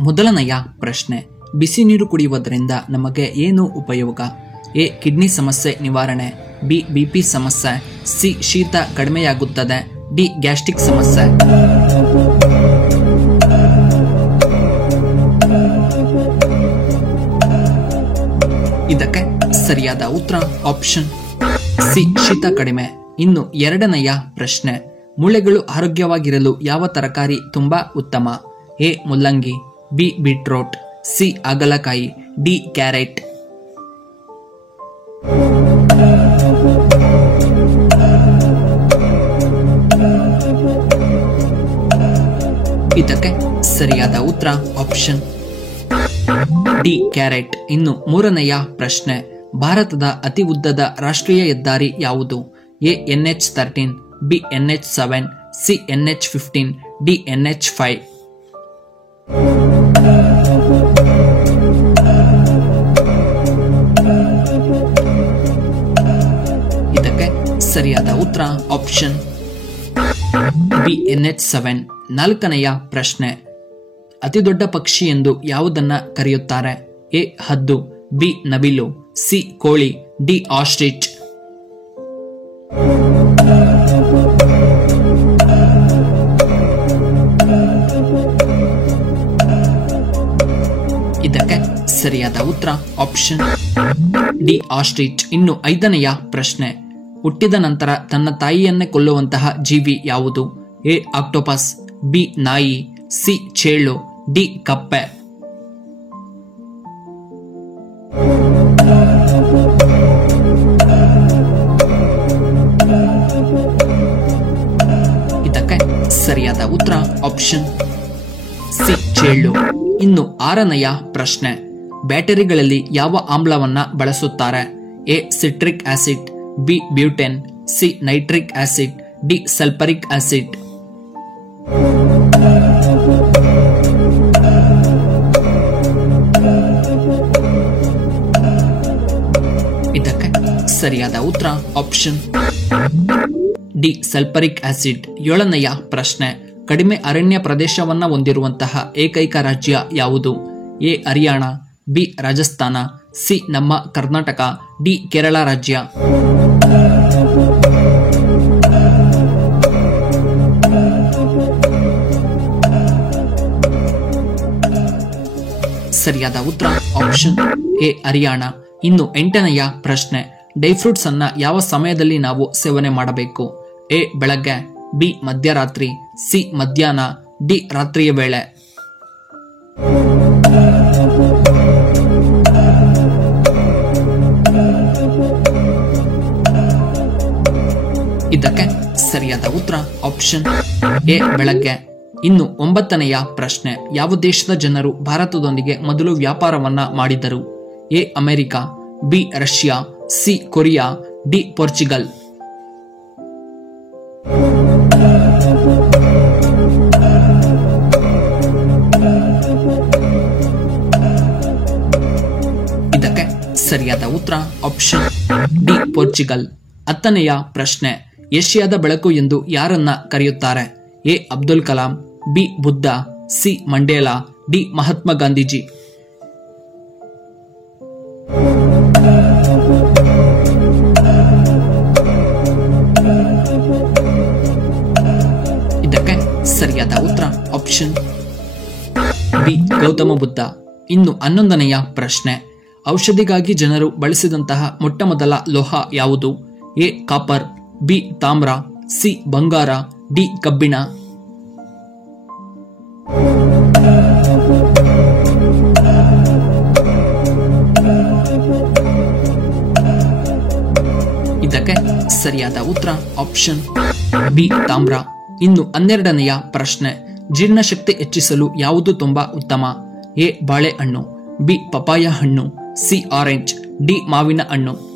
ಮೊದಲನೆಯ ಪ್ರಶ್ನೆ, ಬಿಸಿ ನೀರು ಕುಡಿಯುವುದರಿಂದ ನಮಗೆ ಏನು ಉಪಯೋಗ? ಎ. ಕಿಡ್ನಿ ಸಮಸ್ಯೆ ನಿವಾರಣೆ, ಬಿ. ಬಿಪಿ ಸಮಸ್ಯೆ, ಸಿ. ಶೀತ ಕಡಿಮೆಯಾಗುತ್ತದೆ, ಡಿ. ಗ್ಯಾಸ್ಟ್ರಿಕ್ ಸಮಸ್ಯೆ. ಇದಕ್ಕೆ ಸರಿಯಾದ ಉತ್ತರ ಆಪ್ಷನ್ ಸಿ, ಶೀತ ಕಡಿಮೆ. ಇನ್ನು ಎರಡನೆಯ ಪ್ರಶ್ನೆ, ಮೂಳೆಗಳು ಆರೋಗ್ಯವಾಗಿರಲು ಯಾವ ತರಕಾರಿ ತುಂಬಾ ಉತ್ತಮ? ಎ. ಮುಲ್ಲಂಗಿ, ಬಿ. Beetroot, C. ಹಾಗಲಕಾಯಿ, ಡಿ. ಕ್ಯಾರೆಟ್. ಇದಕ್ಕೆ ಸರಿಯಾದ ಉತ್ತರ ಆಪ್ಷನ್ ಡಿ. ಕ್ಯಾರೆಟ್. ಇನ್ನು ಮೂರನೆಯ ಪ್ರಶ್ನೆ, ಭಾರತದ ಅತಿ ಉದ್ದದ ರಾಷ್ಟ್ರೀಯ ಹೆದ್ದಾರಿ ಯಾವುದು? A. NH13, B. NH7, C. NH15, D. NH5. ಇದಕ್ಕೆ ಸರಿಯಾದ ಉತ್ತರ ಆಪ್ಷನ್ ಬಿ. NH7. ನಾಲ್ಕನೆಯ ಪ್ರಶ್ನೆ, ಅತಿ ದೊಡ್ಡ ಪಕ್ಷಿ ಎಂದು ಯಾವುದನ್ನ ಕರೆಯುತ್ತಾರೆ? ಎ. ಹದ್ದು, ಬಿ. ನವಿಲು, ಸಿ. ಕೋಳಿ, ಡಿ. ಆಸ್ಟ್ರಿಚ್. ಇದಕ್ಕೆ ಸರಿಯಾದ ಉತ್ತರ ಆಪ್ಷನ್ ಡಿ. ಆಸ್ಟ್ರಿಚ್. ಇನ್ನು ಐದನೆಯ ಪ್ರಶ್ನೆ, ಹುಟ್ಟಿದ ನಂತರ ತನ್ನ ತಾಯಿಯನ್ನೇ ಕೊಲ್ಲುವಂತಹ ಜೀವಿ ಯಾವುದು? ಎ. Octopus, B. ನಾಯಿ, ಸಿ. ಚೇಳು, ಡಿ. ಕಪ್ಪೆ. ಇದಕ್ಕೆ ಸರಿಯಾದ ಉತ್ತರ ಆಪ್ಷನ್ ಸಿ. ಚೇಳು. ಇನ್ನು ಆರನೆಯ ಪ್ರಶ್ನೆ, ಬ್ಯಾಟರಿಗಳಲ್ಲಿ ಯಾವ ಆಮ್ಲವನ್ನ ಬಳಸುತ್ತಾರೆ? A. Citric acid, B. Butane, C. Nitric acid, D. Sulphuric acid. ಇದಕ್ಕೆ ಸರಿಯಾದ ಉತ್ತರ ಆಪ್ಷನ್ ಡಿ. Sulphuric acid. ಏಳನೆಯ ಪ್ರಶ್ನೆ, ಕಡಿಮೆ ಅರಣ್ಯ ಪ್ರದೇಶವನ್ನ ಹೊಂದಿರುವಂತಹ ಏಕೈಕ ರಾಜ್ಯ ಯಾವುದು? A. Haryana, B. Rajasthan, C. ನಮ್ಮ ಕರ್ನಾಟಕ, ಡಿ. ಕೇರಳ ರಾಜ್ಯ. ಸರಿಯಾದ ಉತ್ತರ ಆಪ್ಷನ್ ಎ. ಹರಿಯಾಣ. ಇನ್ನು ಎಂಟನೆಯ ಪ್ರಶ್ನೆ, ಡ್ರೈ ಫ್ರೂಟ್ಸ್ ಅನ್ನ ಯಾವ ಸಮಯದಲ್ಲಿ ನಾವು ಸೇವನೆ ಮಾಡಬೇಕು? ಎ. ಬೆಳಗ್ಗೆ, ಬಿ. ಮಧ್ಯರಾತ್ರಿ, ಸಿ. ಮಧ್ಯಾಹ್ನ, ಡಿ. ರಾತ್ರಿಯ ವೇಳೆ. ಇದಕ್ಕೆ ಸರಿಯಾದ ಉತ್ತರ ಆಪ್ಷನ್ ಎ. ಬೆಳಗ್ಗೆ. ಇನ್ನು ಒಂಬತ್ತನೆಯ ಪ್ರಶ್ನೆ, ಯಾವ ದೇಶದ ಜನರು ಭಾರತದೊಂದಿಗೆ ಮೊದಲು ವ್ಯಾಪಾರವನ್ನ ಮಾಡಿದರು? A. America, B. Russia, C. Korea, D. Portugal. ಇದಕ್ಕೆ ಸರಿಯಾದ ಉತ್ತರ ಆಪ್ಷನ್ ಡಿ. ಪೋರ್ಚುಗಲ್. ಹತ್ತನೆಯ ಪ್ರಶ್ನೆ, ಏಷ್ಯಾದ ಬೆಳಕು ಎಂದು ಯಾರನ್ನ ಕರೆಯುತ್ತಾರೆ? A. Abdul Kalam, B. Buddha, C. Mandela, D. Mahatma Gandhiji. ಇದಕ್ಕೆ ಸರಿಯಾದ ಉತ್ತರ ಆಪ್ಷನ್ ಬಿ. ಗೌತಮ ಬುದ್ಧ. ಇನ್ನು 11ನೆಯ ಪ್ರಶ್ನೆ, ಔಷಧಿಗಾಗಿ ಜನರು ಬಳಸಿದಂತಹ ಮೊಟ್ಟ ಮೊದಲ ಲೋಹ ಯಾವುದು? ಎ. Copper, B. ತಾಮ್ರ, ಸಿ. ಬಂಗಾರ, ಡಿ. ಕಬ್ಬಿಣ. ಇದಕ್ಕೆ ಸರಿಯಾದ ಉತ್ತರ ಆಪ್ಷನ್ ಬಿ. ತಾಮ್ರ. ಇನ್ನು 12ನೆಯ ಪ್ರಶ್ನೆ, ಜೀರ್ಣಶಕ್ತಿ ಹೆಚ್ಚಿಸಲು ಯಾವುದು ತುಂಬಾ ಉತ್ತಮ? ಎ. ಬಾಳೆಹಣ್ಣು, ಬಿ. ಪಪಾಯ ಹಣ್ಣು, ಸಿ. Orange, D. ಮಾವಿನ ಹಣ್ಣು.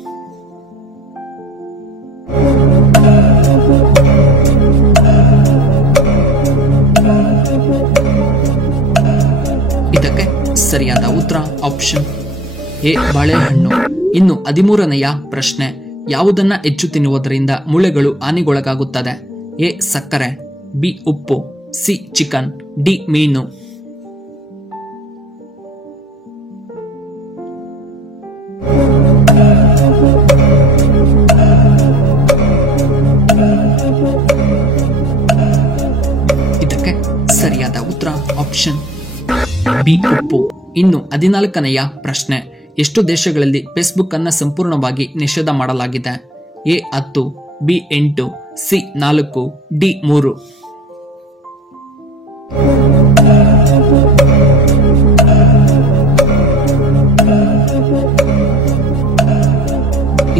ಇದಕ್ಕೆ ಸರಿಯಾದ ಉತ್ತರ ಆಪ್ಷನ್ ಎ. ಬಾಳೆಹಣ್ಣು. ಇನ್ನು 13ನೆಯ ಪ್ರಶ್ನೆ, ಯಾವುದನ್ನ ಹೆಚ್ಚು ತಿನ್ನುವುದರಿಂದ ಮೂಳೆಗಳು ಹಾನಿಗೊಳಗಾಗುತ್ತದೆ? ಎ. ಸಕ್ಕರೆ, ಬಿ. ಉಪ್ಪು, ಸಿ. Chicken, D. ಮೀನು. ಸರಿಯಾದ ಉತ್ತರ ಆಪ್ಷನ್ ಬಿ ಉಪ್ಪು. ಇನ್ನು 14ನೆಯ ಪ್ರಶ್ನೆ, ಎಷ್ಟು ದೇಶಗಳಲ್ಲಿ ಫೇಸ್ಬುಕ್ ಅನ್ನ ಸಂಪೂರ್ಣವಾಗಿ ನಿಷೇಧ ಮಾಡಲಾಗಿದೆ? A 10, B 8, C 4, D 3.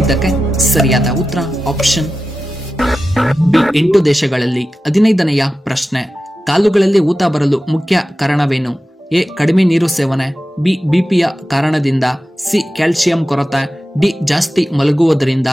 ಇದಕ್ಕೆ ಸರಿಯಾದ ಉತ್ತರ ಆಪ್ಷನ್ ಬಿ 8 ದೇಶಗಳಲ್ಲಿ. 15ನೆಯ ಪ್ರಶ್ನೆ, ಕಾಲುಗಳಲ್ಲಿ ಊತ ಬರಲು ಮುಖ್ಯ ಕಾರಣವೇನು? ಎ ಕಡಿಮೆ ನೀರು ಸೇವನೆ, ಬಿ ಬಿಪಿಯ ಕಾರಣದಿಂದ, ಸಿ ಕ್ಯಾಲ್ಸಿಯಂ ಕೊರತೆ, ಡಿ ಜಾಸ್ತಿ ಮಲಗುವುದರಿಂದ.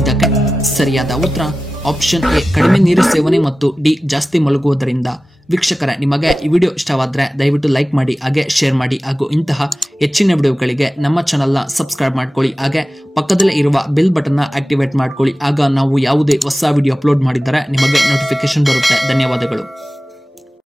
ಇದಕ್ಕೆ ಸರಿಯಾದ ಉತ್ತರ ಆಪ್ಷನ್ ಎ ಕಡಿಮೆ ನೀರು ಸೇವನೆ ಮತ್ತು ಡಿ ಜಾಸ್ತಿ ಮಲಗುವುದರಿಂದ. ವೀಕ್ಷಕರೇ, ನಿಮಗೆ ಈ ವಿಡಿಯೋ ಇಷ್ಟವಾದರೆ ದಯವಿಟ್ಟು ಲೈಕ್ ಮಾಡಿ, ಹಾಗೆ ಶೇರ್ ಮಾಡಿ, ಹಾಗೂ ಇಂತಹ ಹೆಚ್ಚಿನ ವಿಡಿಯೋಗಳಿಗೆ ನಮ್ಮ ಚಾನಲ್ನ ಸಬ್ಸ್ಕ್ರೈಬ್ ಮಾಡ್ಕೊಳ್ಳಿ. ಹಾಗೆ ಪಕ್ಕದಲ್ಲೇ ಇರುವ ಬೆಲ್ ಬಟನ್ನ ಆಕ್ಟಿವೇಟ್ ಮಾಡ್ಕೊಳ್ಳಿ. ಆಗ ನಾವು ಯಾವುದೇ ಹೊಸ ವಿಡಿಯೋ ಅಪ್ಲೋಡ್ ಮಾಡಿದರೆ ನಿಮಗೆ ನೋಟಿಫಿಕೇಶನ್ ಬರುತ್ತೆ. ಧನ್ಯವಾದಗಳು.